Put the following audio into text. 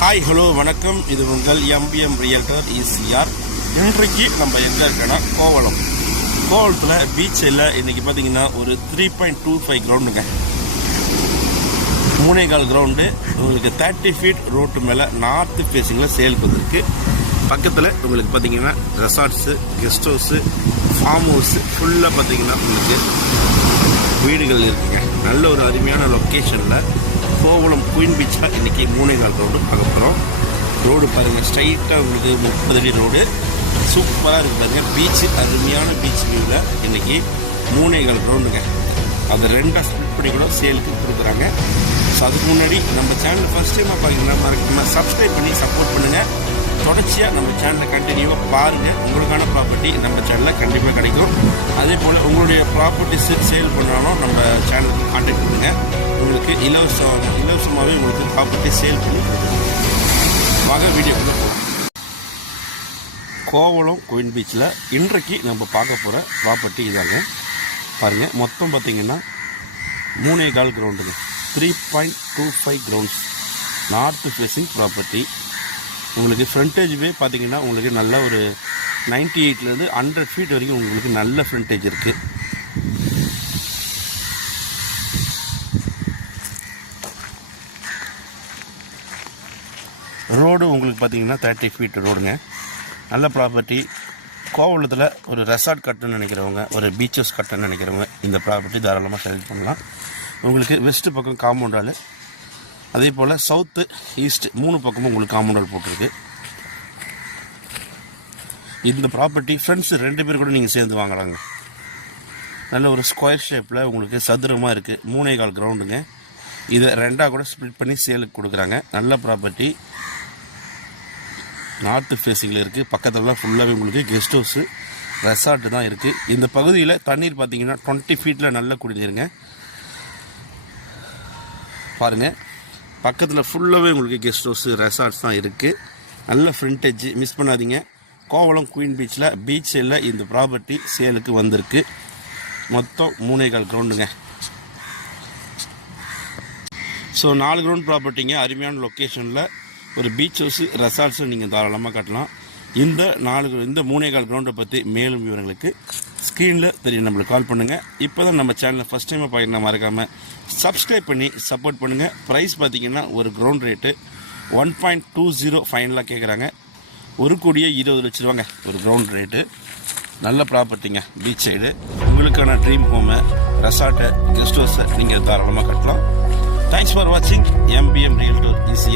Hi hello வணக்கம். இது உங்கள் எம்பிஎம் ரியல்டர் ஈசிஆர். இன்றைக்கு நம்ம எங்கே இருக்கோன்னா கோவளத்தில் பீச்சில் இன்றைக்கி பார்த்தீங்கன்னா ஒரு 3.25 கிரவுண்டுங்க, 3.25 கிரவுண்டு உங்களுக்கு 30 ஃபீட் ரோட்டு மேலே நார்த்து ஃபேஸிங்கில் சேலுக்கு வந்திருக்கு. பக்கத்தில் உங்களுக்கு பார்த்தீங்கன்னா resorts, guest house, form house ஃபுல்லாக பார்த்தீங்கன்னா உங்களுக்கு வீடுகள் இருக்குங்க. நல்ல ஒரு அருமையான லொக்கேஷனில் கோவளம் குயின் பீச்சில் இன்றைக்கி 3.25 கிரவுண்டு பார்க்க போகிறோம். ரோடு பாருங்கள், ஸ்ட்ரைட்டாக உங்களுக்கு 30 அடி ரோடு சூப்பராக இருக்குது பாருங்கள். பீச்சு அருமையான பீச் வியூவில் இன்றைக்கி 3.25 கிரவுண்டுங்க. அதை 2ஆக ஸ்பிளிட் பண்ணி கூட சேலுக்கு கொடுக்குறாங்க. ஸோ அதுக்கு முன்னாடி நம்ம சேனல் ஃபஸ்ட் டைமாக பார்த்தீங்கன்னா மறக்காமல் சப்ஸ்கிரைப் பண்ணி சப்போர்ட் பண்ணுங்கள். தொடர்ச்சியாக நம்ம சேனலை கண்டினியூவாக பாருங்கள். உங்களுக்கான ப்ராப்பர்ட்டி நம்ம சேனலில் கண்டிப்பாக கிடைக்கும். அதே போல் உங்களுடைய ப்ராப்பர்ட்டிஸு சேல் பண்ணாலும் நம்ம சேனலுக்கு கான்டாக்ட் பண்ணுங்கள். உங்களுக்கு இலவசமாகவே உங்களுக்கு ப்ராப்பர்ட்டி சேல் பண்ணி வாங்க வீடியோக்குள்ளே போகலாம். கோவளம் குயின் பீச்சில் இன்றைக்கு நம்ம பார்க்க போகிற ப்ராப்பர்ட்டி இதாங்க. பாருங்கள், மொத்தம் பார்த்திங்கன்னா 3.25 கிரவுண்டுங்க, 3.25 கிரவுண்ட்ஸ், நார்த்து ஃபேஸிங் ப்ராப்பர்ட்டி. உங்களுக்கு ஃப்ரண்டேஜ் வே பார்த்திங்கன்னா உங்களுக்கு நல்ல ஒரு 98லேருந்து 100 ஃபீட் வரைக்கும் உங்களுக்கு நல்ல ஃப்ரண்டேஜ் இருக்குது. ரோடு உங்களுக்கு பார்த்திங்கன்னா 30 ஃபீட் ரோடுங்க. நல்ல ப்ராப்பர்ட்டி. கோவளத்தில் ஒரு ரெசார்ட் கட்டணும்னு நினைக்கிறவங்க, ஒரு பீச்சஸ் கட்டணும்னு நினைக்கிறவங்க இந்த ப்ராப்பர்ட்டி தாராளமாக செலக்ட் பண்ணலாம். உங்களுக்கு வெஸ்ட்டு பக்கம் காம்பவுண்டால், அதே போல் சவுத்து ஈஸ்ட் 3 பக்கமும் உங்களுக்கு காம்பவுண்டால் போட்டிருக்கு. இந்த ப்ராப்பர்ட்டி ஃப்ரெண்ட்ஸு 2 பேர் கூட நீங்கள் சேர்ந்து வாங்குறாங்க. நல்ல ஒரு ஸ்கொயர் ஷேப்பில் உங்களுக்கு சதுரமாக இருக்குது. 3.25 கிரவுண்டுங்க. இதை 2ஆக கூட ஸ்ப்ளிட் பண்ணி சேலுக்கு கொடுக்குறாங்க. நல்ல ப்ராப்பர்ட்டி, நார்த்து ஃபேஸிங்கில் இருக்குது. பக்கத்துலலாம் ஃபுல்லாகவே உங்களுக்கு கெஸ்ட் ஹவுஸு, ரெசார்ட்டு தான் இருக்குது. இந்த பகுதியில் தண்ணீர் பார்த்திங்கன்னா 20 ஃபீட்டில் நல்லா குடிஞ்சிருங்க. பாருங்கள், பக்கத்தில் ஃபுல்லாகவே உங்களுக்கு கெஸ்ட் ஹவுஸு, ரெசார்ட்ஸ் தான் இருக்குது. நல்ல ஃப்ரண்டேஜ், மிஸ் பண்ணாதீங்க. கோவளம் குயின் பீச்சில் பீச் சைடில் இந்த ப்ராப்பர்ட்டி சேலுக்கு வந்திருக்கு. மொத்தம் 3.25 கிரவுண்டுங்க. So 4 ground ப்ராப்பர்ட்டிங்க. அருமையான லொக்கேஷனில் ஒரு பீச் ஹவுஸு, ரெசார்ட்ஸும் நீங்கள் தாராளமாக கட்டலாம். இந்த 3.25 கிரவுண்டை பற்றி மேலும் விவரங்களுக்கு ஸ்க்ரீனில் தெரியும், நம்மளுக்கு கால் பண்ணுங்கள். இப்போ தான் நம்ம சேனலில் ஃபஸ்ட் டைமாக பார்க்கணும், மறக்காமல் சப்ஸ்கிரைப் பண்ணி சப்போர்ட் பண்ணுங்கள். ப்ரைஸ் பார்த்திங்கன்னா ஒரு கிரவுண்ட் ரேட்டு 1.20 ஃபைனலாக கேட்குறாங்க. 1,20 லட்ச ரூபாங்க ஒரு கிரவுண்ட் ரேட்டு. நல்ல ப்ராப்பர்ட்டிங்க, பீச் சைடு. உங்களுக்கான ட்ரீம் ஹோமை, ரெசார்ட்டை, கெஸ்ட் ஹவுஸை நீங்கள் தாராளமாக கட்டலாம். தேங்க்ஸ் ஃபார் வாட்சிங் எம்பிஎம் ரியல்டர் ஈசிஆர்.